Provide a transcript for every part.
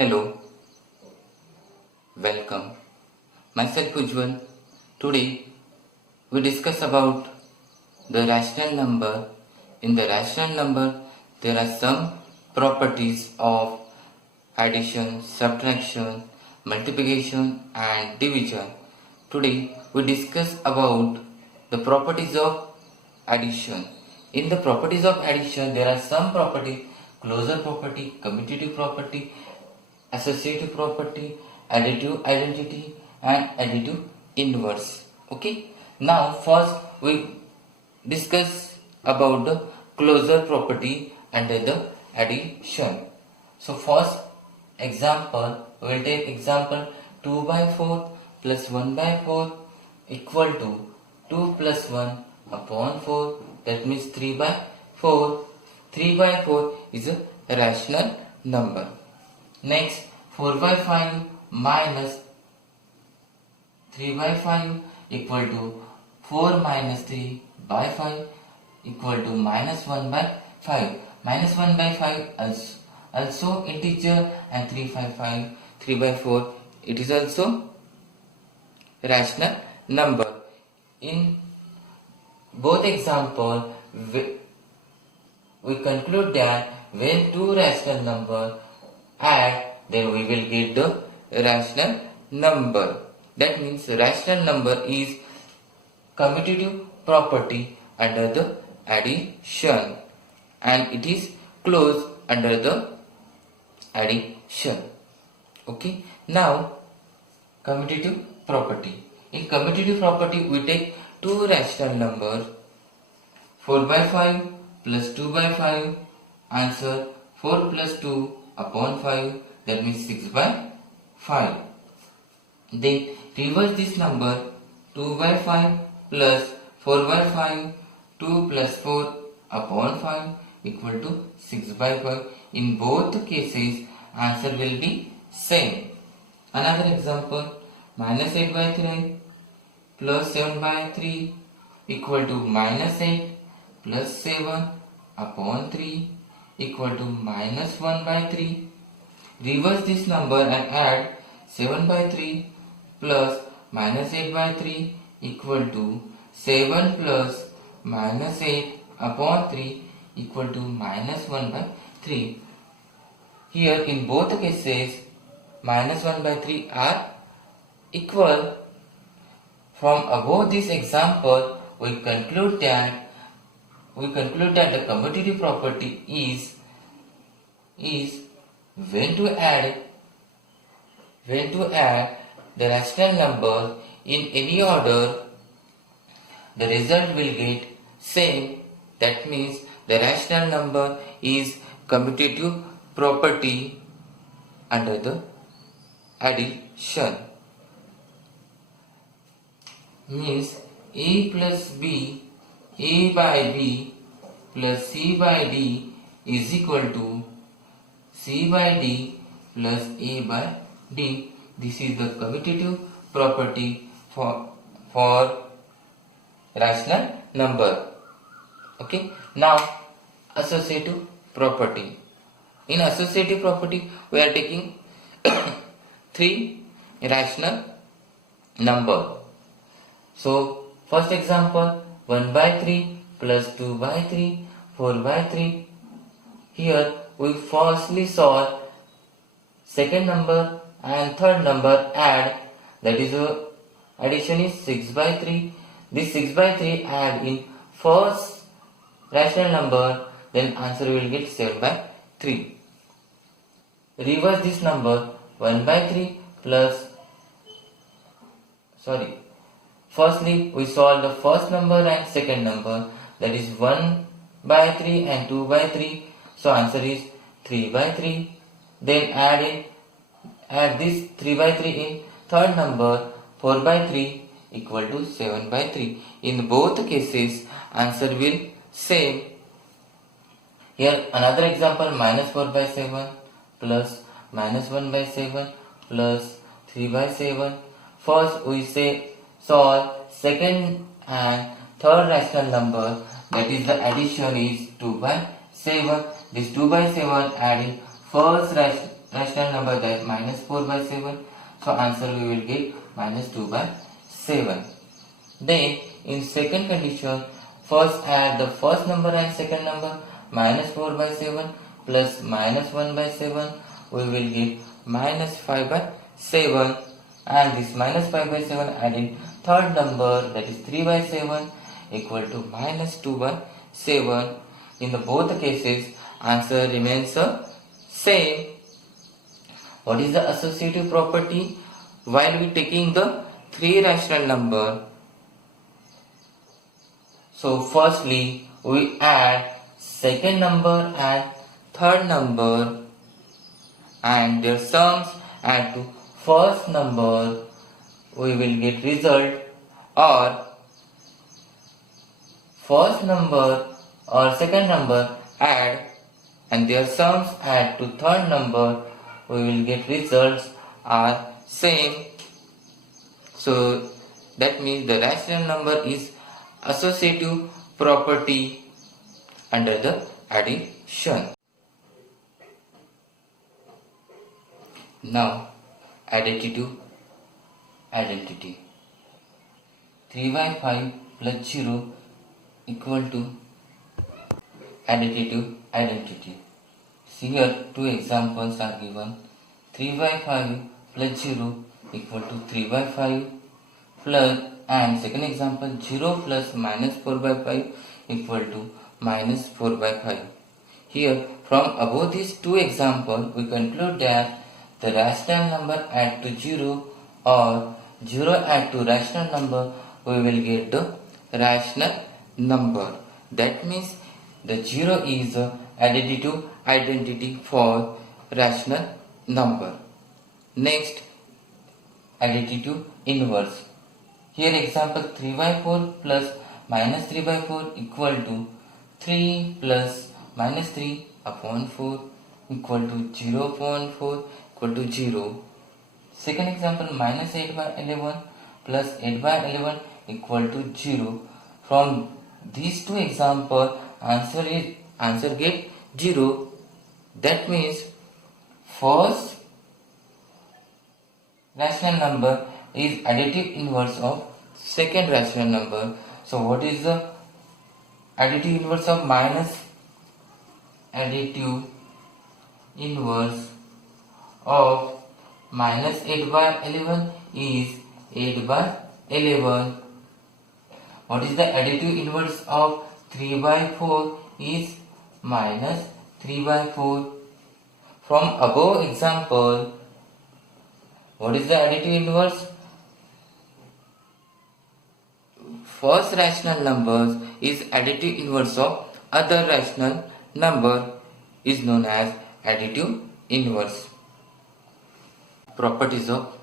Hello, welcome. Myself Ujjwal. Today we discuss about the rational number. In the rational number, there are some properties of addition, subtraction, multiplication and division. Today we discuss about the properties of addition. In the properties of addition, there are some properties: closure property, commutative property, associative property, additive identity and additive inverse. Okay. Now first we discuss about the closure property under the addition. So first example, we will take example 2 by 4 plus 1 by 4 equal to 2 plus 1 upon 4, that means 3 by 4. 3 by 4 is a rational number. Next, 4 by 5 minus 3 by 5 equal to 4 minus 3 by 5 equal to minus 1 by 5. Minus 1 by 5 also integer, and 3 by 4 it is also rational number. In both example, we conclude that when two rational number add, then we will get the rational number. That means rational number is commutative property under the addition, and it is closed under the addition. Okay. Now commutative property. In commutative property, we take two rational numbers, 4 by 5 plus 2 by 5, answer 4 plus 2 upon 5, that means 6 by 5. Then reverse this number, 2 by 5 plus 4 by 5, 2 plus 4 upon 5 equal to 6 by 5. In both cases, answer will be same. Another example, minus 8 by 3 plus 7 by 3 equal to minus 8 plus 7 upon 3 equal to minus 1 by 3. Reverse this number and add 7 by 3 plus minus 8 by 3 equal to 7 plus minus 8 upon 3 equal to minus 1 by 3. Here in both cases, minus 1 by 3 are equal. From above this example, we conclude that the commutative property is when to add the rational number in any order, the result will get same. That means the rational number is commutative property under the addition. Means A plus B, A by B plus C by D is equal to C by D plus A by D. This is the commutative property for rational number. Okay. Now associative property. In associative property, we are taking three rational number. So first example, 1 by 3 plus 2 by 3, 4 by 3. Here we firstly solve second number and third number add, that is addition is 6 by 3. This 6 by 3 add in first rational number, then answer will get 7 by 3. Reverse this number, 1 by 3 plus, firstly we solve the first number and second number, that is 1 by 3 and 2 by 3. So answer is 3 by 3. Then add this 3 by 3 in third number, 4 by 3 equal to 7 by 3. In both cases, answer will same. Here another example, minus 4 by 7 plus minus 1 by 7 plus 3 by 7. First we say solve second and third rational number, that is the addition is 2 by 7. This 2 by 7 add in first rational number, that minus 4 by 7. So answer we will get minus 2 by 7. Then in second condition, first add the first number and second number, minus 4 by 7 plus minus 1 by 7, we will get minus 5 by 7, and this minus 5 by 7 adding third number, that is 3 by 7, equal to minus 2 by 7. In the both cases, answer remains the same. What is the associative property? While we taking the three rational number, so firstly we add second number and third number and their sums add to first number, we will get result, or first number or second number add and their sums add to third number, we will get results are same. So that means the rational number is associative property under the addition. Now additive identity. 3 by 5 plus 0 equal to additive identity. See here two examples are given. 3 by 5 plus 0 equal to 3 by 5 plus, and second example 0 plus minus 4 by 5 equal to minus 4 by 5. Here from above these two examples we conclude that the rational number add to 0 or 0 add to rational number, we will get the rational number. That means the 0 is the additive identity for rational number. Next, additive inverse. Here example 3 by 4 plus minus 3 by 4 equal to 3 plus minus 3 upon 4 equal to 0 upon 4 equal to 0. Second example minus 8 by 11 plus 8 by 11 equal to 0. From these two examples, answer get 0. That means first rational number is additive inverse of second rational number. So what is the additive inverse of minus? Additive inverse of minus 8 by 11 is 8 by 11. What is the additive inverse of 3 by 4 is minus 3 by 4. From above example, what is the additive inverse? First rational numbers is additive inverse of other rational number is known as additive inverse. Properties of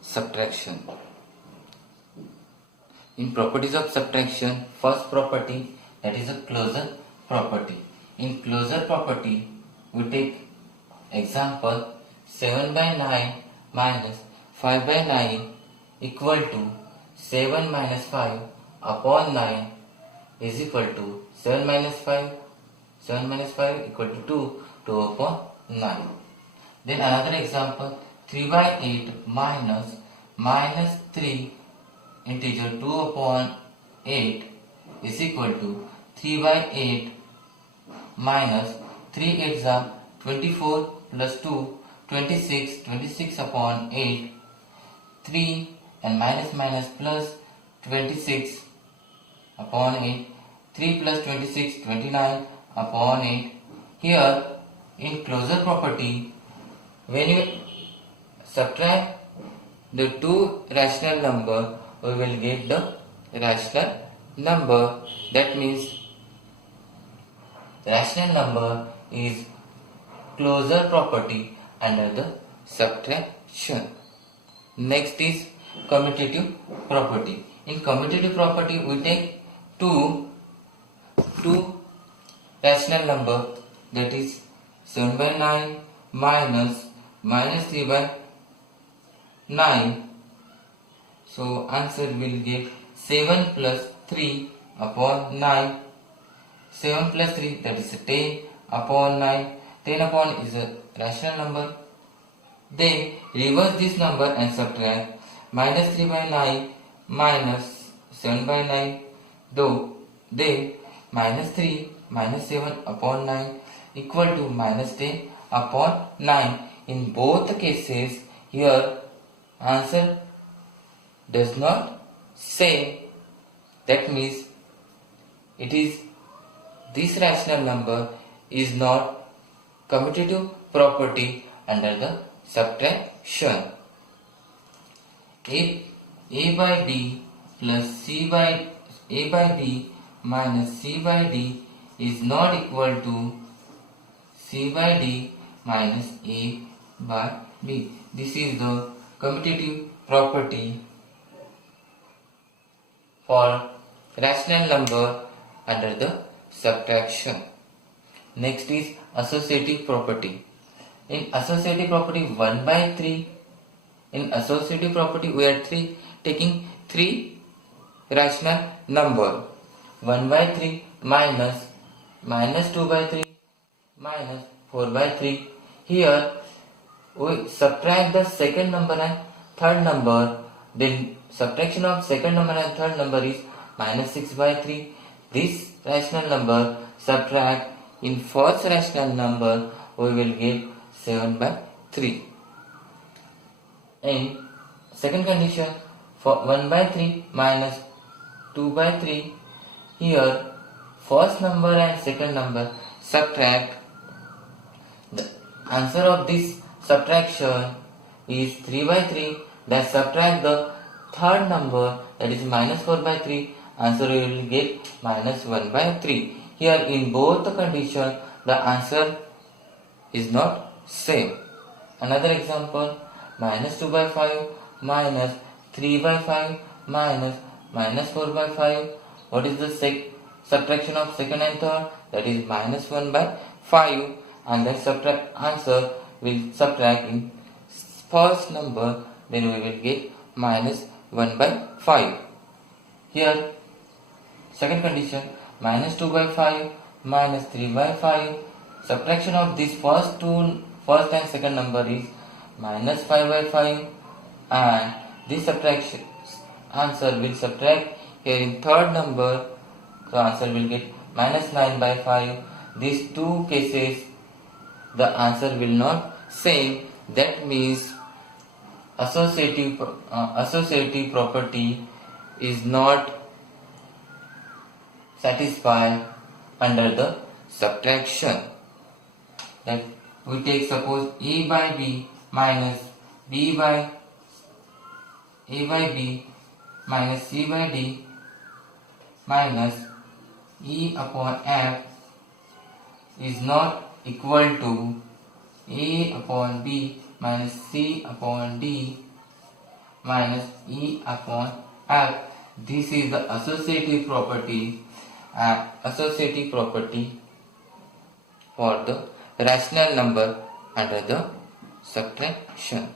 subtraction. In properties of subtraction, first property, that is a closure property. In closure property, we take example 7 by 9 minus 5 by 9 equal to 7 minus 5 upon 9 is equal to 7 minus 5 equal to 2 upon 9. Then another example 3 by 8 minus 3 integer 2 upon 8 is equal to 3 by 8 minus 3 8s are 24 plus 2 26 upon 8, 3 and minus plus 26 upon 8, 3 plus 26 29 upon 8. Here in closure property, when you subtract the two rational number, we will get the rational number. That means rational number is closure property under the subtraction. Next is commutative property. In commutative property, we take two rational number, that is 7 by 9 minus 3 by 9. So answer will get 7 plus 3 upon 9. 7 plus 3, that is 10 upon 9. 10 upon is a rational number. Then reverse this number and subtract minus 3 by 9 minus 7 by 9. Then minus 3 minus 7 upon 9 equal to minus 10 upon 9. In both cases, here answer does not same. That means it is this rational number is not commutative property under the subtraction. If a by b plus c by a by b minus c by d is not equal to c by d minus a by b. This is the commutative property for rational number under the subtraction. Next is associative property. In associative property 1 by 3. In associative property we are taking 3 rational number. 1 by 3 minus 2 by 3 minus 4 by 3. Here we subtract the second number and third number. Then subtraction of second number and third number is minus 6 by 3. This rational number subtract in first rational number, we will get 7 by 3. In second condition, for 1 by 3 minus 2 by 3, here first number and second number subtract. The answer of this subtraction is 3 by 3. That subtract the third number, that is minus 4 by 3. Answer we will get minus 1 by 3. Here in both the condition, the answer is not same. Another example, minus 2 by 5 minus 3 by 5 minus 4 by 5. What is the subtraction of second and third? That is minus 1 by 5. And then answer will subtract in first number, then we will get minus 1 by 5. Here second condition, minus 2 by 5 minus 3 by 5. Subtraction of this first and second number is minus 5 by 5, and this subtraction answer will subtract here in third number, so answer will get minus 9 by 5. These two cases, the answer will not same. That means associative property is not satisfied under the subtraction. That we take suppose a by b minus b by a by b minus c by d minus e upon f is not equal to a upon b minus c upon d minus e upon f. This is the associative property for the rational number under the subtraction.